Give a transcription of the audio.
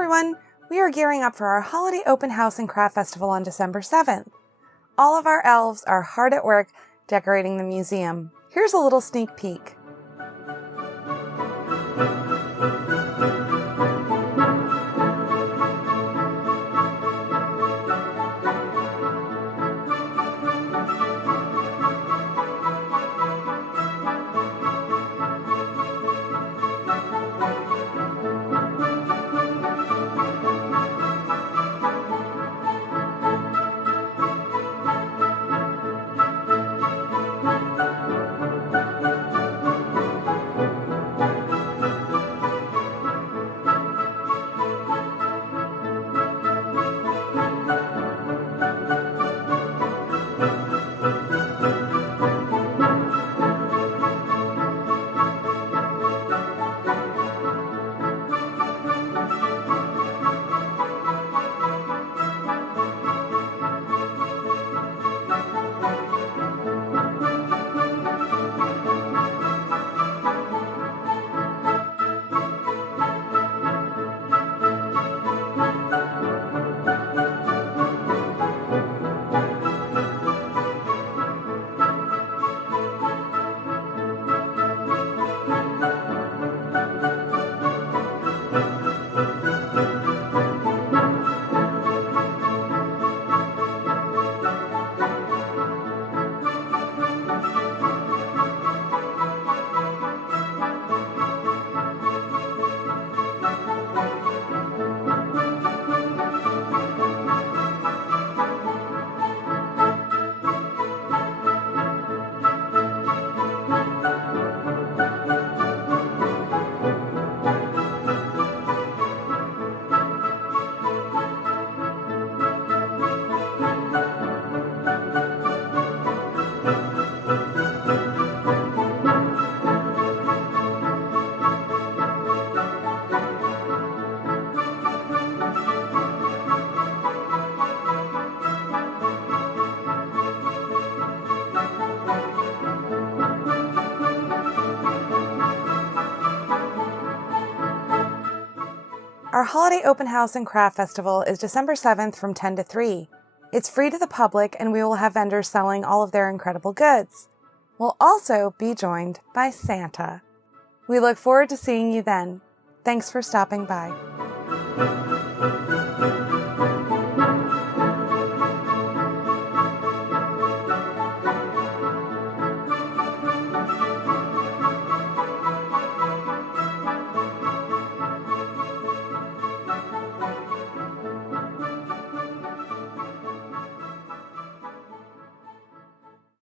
everyone! We are gearing up for our holiday open house and craft festival on December 7th. All of our elves are hard at work decorating the museum. Here's a little sneak peek. Our holiday open house and craft festival is December 7th from 10 to 3. It's free to the public and we will have vendors selling all of their incredible goods. We'll also be joined by Santa. We look forward to seeing you then. Thanks for stopping by.